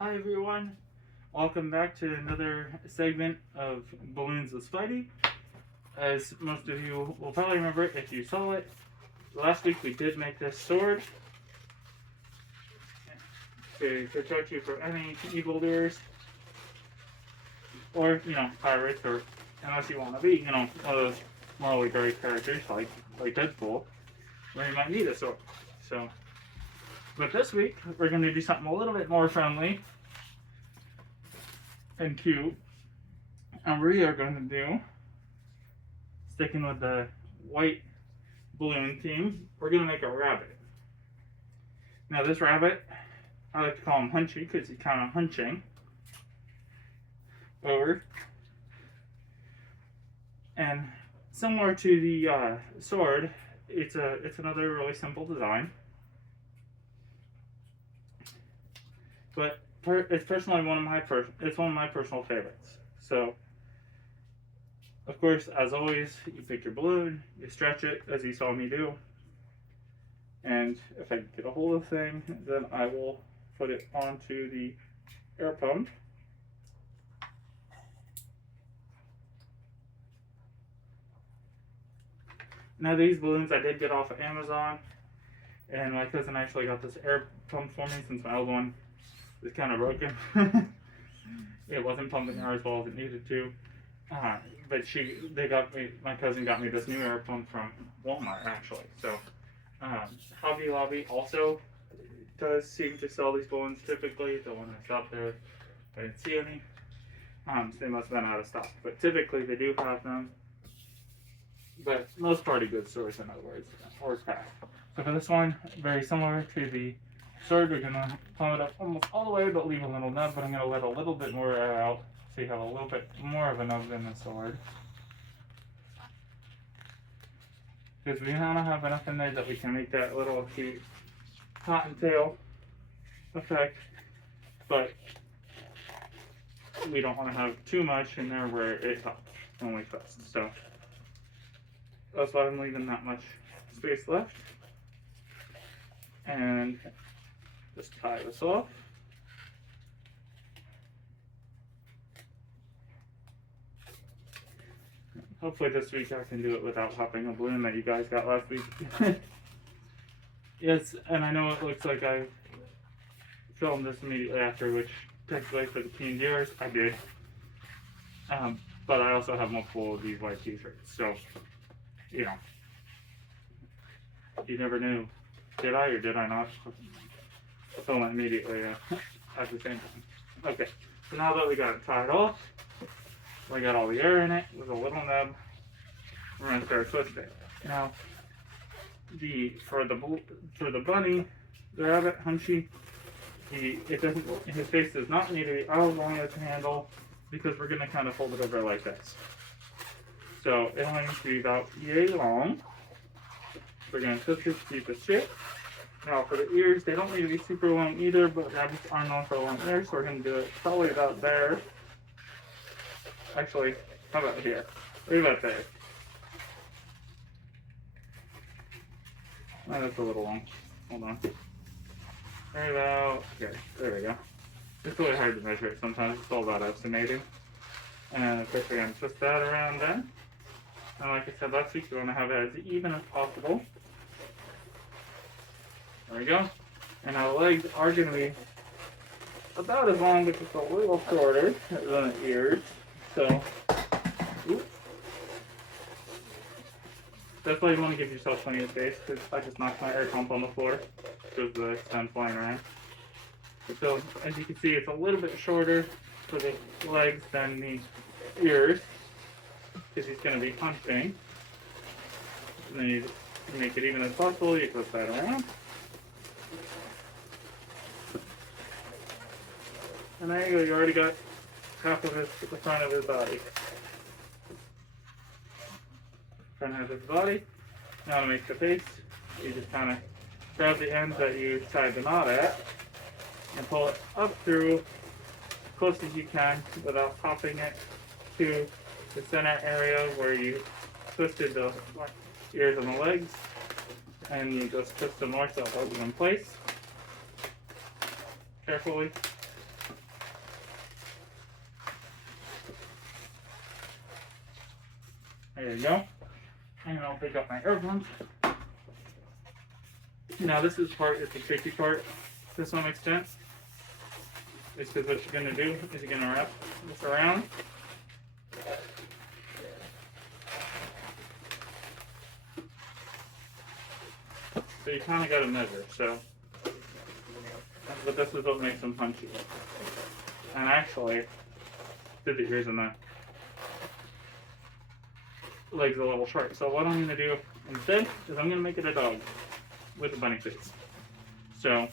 Hi everyone, welcome back to another segment of Balloons with Spidey. As most of you will probably remember if you saw it, last week we did make this sword to protect you from any evildoers or, pirates, or unless you want to be, one of those morally great characters like Deadpool, where you might need a sword. But this week, we're going to do something a little bit more friendly and cute. And we are going to do, sticking with the white balloon theme, we're going to make a rabbit. Now this rabbit, I like to call him Hunchy because he's kind of hunching over. And similar to the sword, it's another really simple design. But it's personally one of my personal favorites. So, of course, as always, you pick your balloon, you stretch it as you saw me do, and if I get a hold of the thing, then I will put it onto the air pump. Now these balloons I did get off of Amazon, and my cousin actually got this air pump for me since my old one is kind of broken. It wasn't pumping air as well as it needed to. But my cousin got me this new air pump from Walmart actually. So Hobby Lobby also does seem to sell these balloons typically. The one I stopped there, I didn't see any. So they must have been out of stock. But typically they do have them. But most party goods stores, in other words, or craft. So for this one, very similar to the sword, we're going to pump it up almost all the way, but leave a little nub, but I'm going to let a little bit more air out, so you have a little bit more of a nub than the sword. Because we want to have enough in there that we can make that little cute cottontail effect, but we don't want to have too much in there where it only fits. So that's why I'm leaving that much space left. And just tie this off. Hopefully this week I can do it without popping a balloon that you guys got last week. Yes, and I know it looks like I filmed this immediately after, which technically for the teen viewers, I did. But I also have multiple of these white t-shirts, so, you never knew. Did I or did I not film it immediately at the same time? Okay, so now that we got it tied off, we got all the air in it with a little nub, we're going to start twisting. Now, for the bunny, the rabbit, Hunchy, his face does not need to be out long as a handle because we're going to kind of fold it over like this. So it only needs to be about yay long. We're going to twist it to keep it straight. Now for the ears, they don't need to be super long either, but rabbits are known for long ears, so we're going to do it probably about there. Actually, how about here? Maybe about there. Oh, that's a little long. Hold on. Right about here. There we go. It's really hard to measure it sometimes. It's all about estimating. And of course, we're going to twist that around then. And like I said last week, we want to have it as even as possible. There we go. And our legs are going to be about as long, but just a little shorter than the ears. So, that's why you want to give yourself plenty of space, because I just knocked my air pump on the floor because the sun flying around. So, as you can see, it's a little bit shorter for the legs than the ears, because he's going to be hunching. And then you make it even as possible, you twist that around. And there you go, you already got half of the front of his body. Front half of his body. Now to make the face, you just kind of grab the ends that you tied the knot at and pull it up through as close as you can without popping it to the center area where you twisted the ears and the legs. And you just twist them north so it holds them in place carefully. There you go. And I'll pick up my air pump. Now this is the tricky part to some extent. Is because what you're going to do is you're going to wrap this around. So you kind of got to measure. So, but this is what makes them punchy. And actually, did the ears and the legs a little short. So what I'm going to do instead is I'm going to make it a dog with a bunny face. So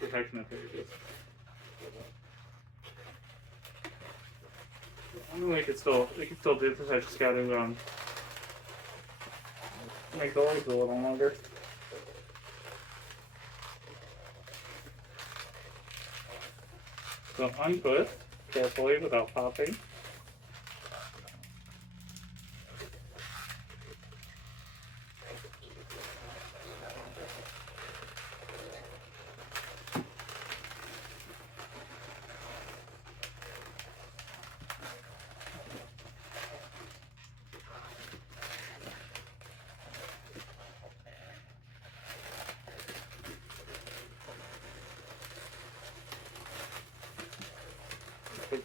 protection of faces. I mean, we could still do this. I just got to make the legs a little longer. So untwist carefully without popping.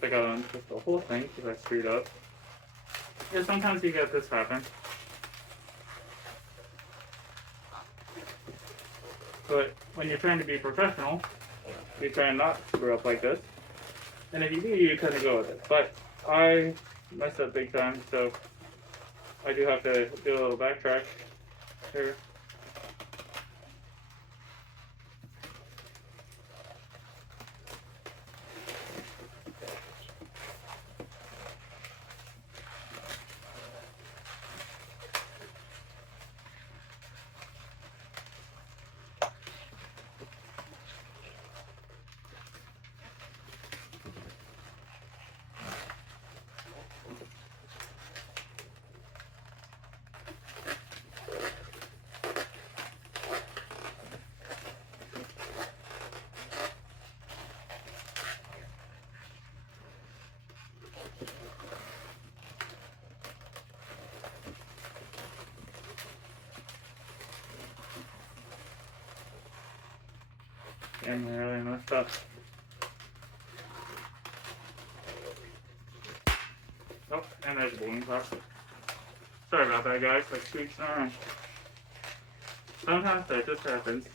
I got to untwist the whole thing because I screwed up. Yeah, sometimes you get this happen. But when you're trying to be professional, you try not to screw up like this. And if you do, you kind of go with it. But I messed up big time, so I do have to do a little backtrack here. And I really messed up. Oh, and there's a balloon pop. Sorry about that, guys. Like squeaks around. Sometimes that just happens.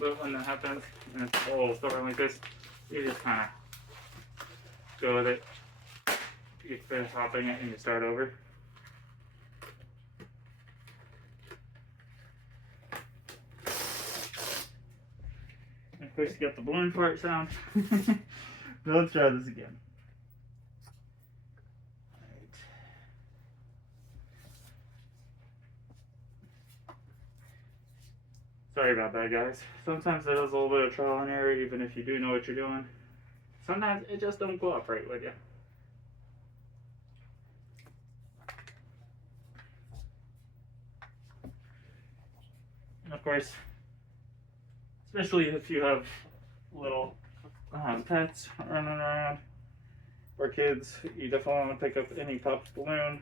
But when that happens, and it's a little stubborn like this, you just kind of go with it. You finish hopping it and you start over. Of course, you got the balloon fart sound. But let's try this again. Right. Sorry about that, guys. Sometimes it is a little bit of trial and error, even if you do know what you're doing. Sometimes it just don't cooperate with you. And of course, especially if you have little pets running around or kids, you definitely want to pick up any popped balloon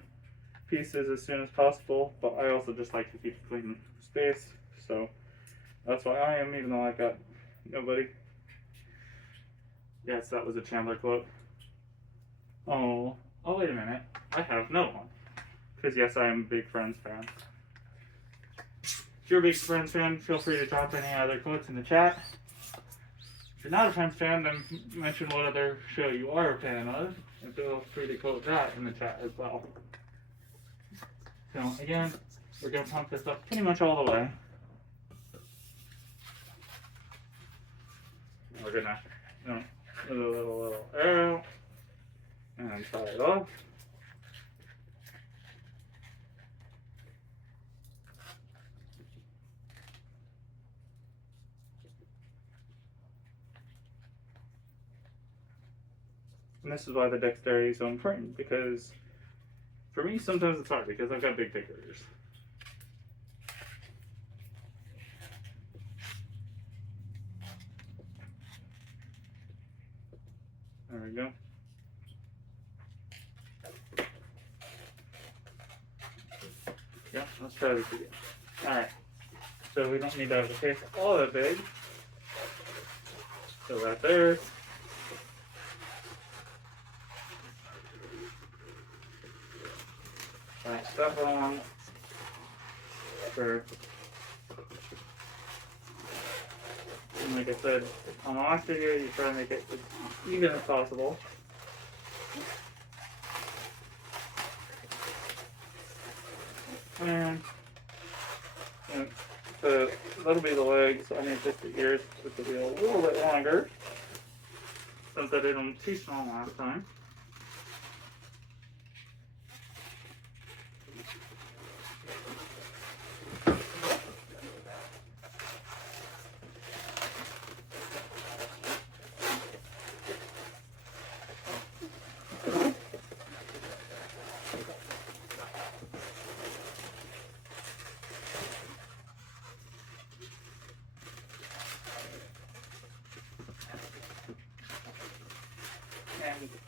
pieces as soon as possible. But I also just like to keep a clean space, so that's why I am, even though I got nobody. Yes, that was a Chandler quote. Oh, wait a minute. I have no one. Because yes, I am a big Friends fan. If you're a big Friends fan, feel free to drop any other quotes in the chat. If you're not a Friends fan, then mention what other show you are a fan of, and feel free to quote that in the chat as well. So again, we're going to pump this up pretty much all the way. We're going to do a little arrow, and tie it off. And this is why the dexterity is so important, because For me, sometimes it's hard because I've got big fingers. There we go. Yeah, let's try this again. Alright. So we don't need to have the face all that big. So right there. Right stuff on. For, and like I said, on the last video, you try to make it as even as possible. And so that'll be the legs. I need just the ears, which will be a little bit longer since I did them too small last time.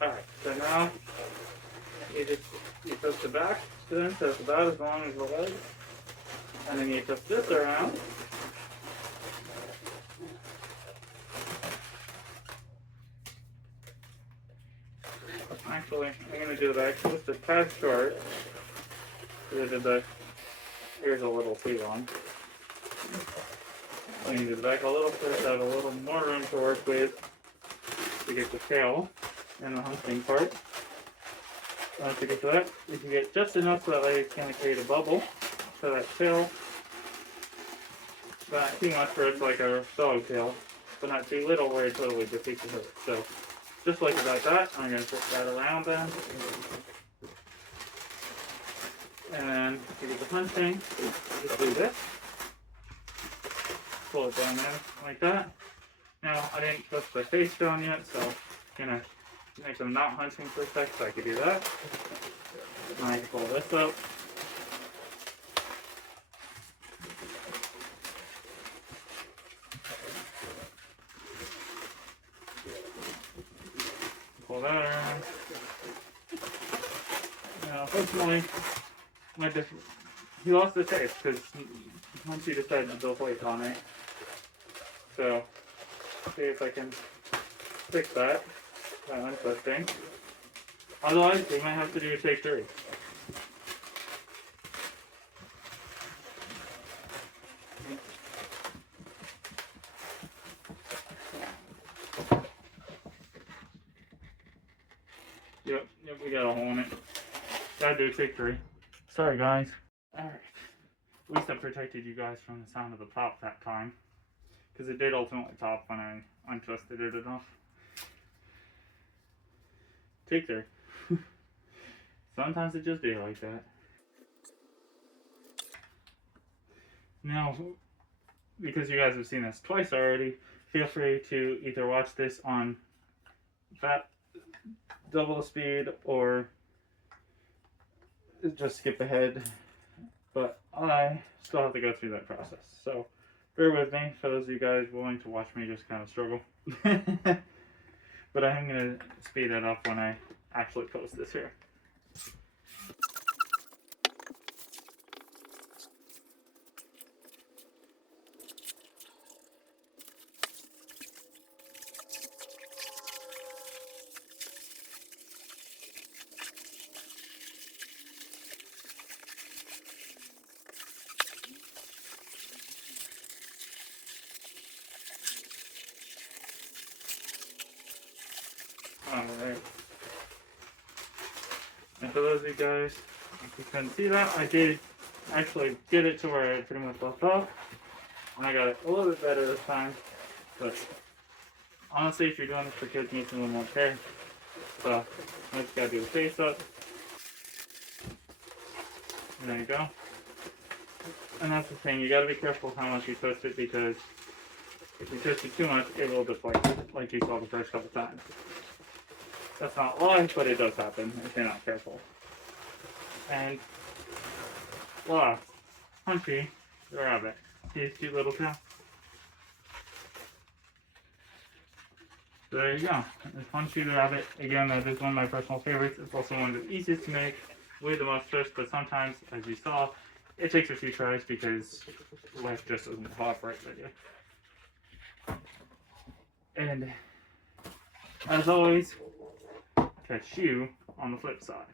Alright, so now you twist the back so it's about as long as the leg. And then you twist this around. Actually, I'm going to do the back just a tad short. Because I did the ears a little too long. I'm going to do the back a little so I have a little more room to work with to get the tail and the hunting part. Once you get to that, you can get just enough so that way it's going to create a bubble for that tail. But not too much where it's like a dog tail, but not too little where it totally defeats the hook. So, just like that, I'm going to put that around then. And then to get the hunting, just do this. Pull it down there like that. Now, I didn't twist the face down yet, so I'm going to make them not hunching for a sec, so I can do that. And I can pull this up. Pull that around. Now, unfortunately, he lost the taste because once he decided to build weight on it. So, see if I can fix that. Untwisting. Otherwise, we might have to do a take 3. Yep, we got a hole in it. Gotta do a take 3. Sorry, guys. Alright. At least I protected you guys from the sound of the pop that time. Because it did ultimately pop when I untwisted it enough. Take 3. Sometimes it just be like that. Now, because you guys have seen this twice already, feel free to either watch this on double the speed or just skip ahead. But I still have to go through that process. So bear with me for those of you guys willing to watch me just kind of struggle. But I'm going to speed it up when I actually post this here. Alright. And for those of you guys who couldn't see that, I did actually get it to where I pretty much left off. And I got it a little bit better this time. But honestly, if you're doing this for kids, most of them won't care. So, I just gotta do the face up. And there you go. And that's the thing, you gotta be careful how much you twist it because if you twist it too much, it will deflate, like you saw the first couple times. That's not live, but it does happen if you're not careful. And voila, Punchy the rabbit. See his cute little tail? So there you go. It's Punchy the rabbit. Again, that is one of my personal favorites. It's also one of the easiest to make with the most fish, but sometimes, as you saw, it takes a few tries because life just doesn't cooperate with you. And as always, catch you on the flip side.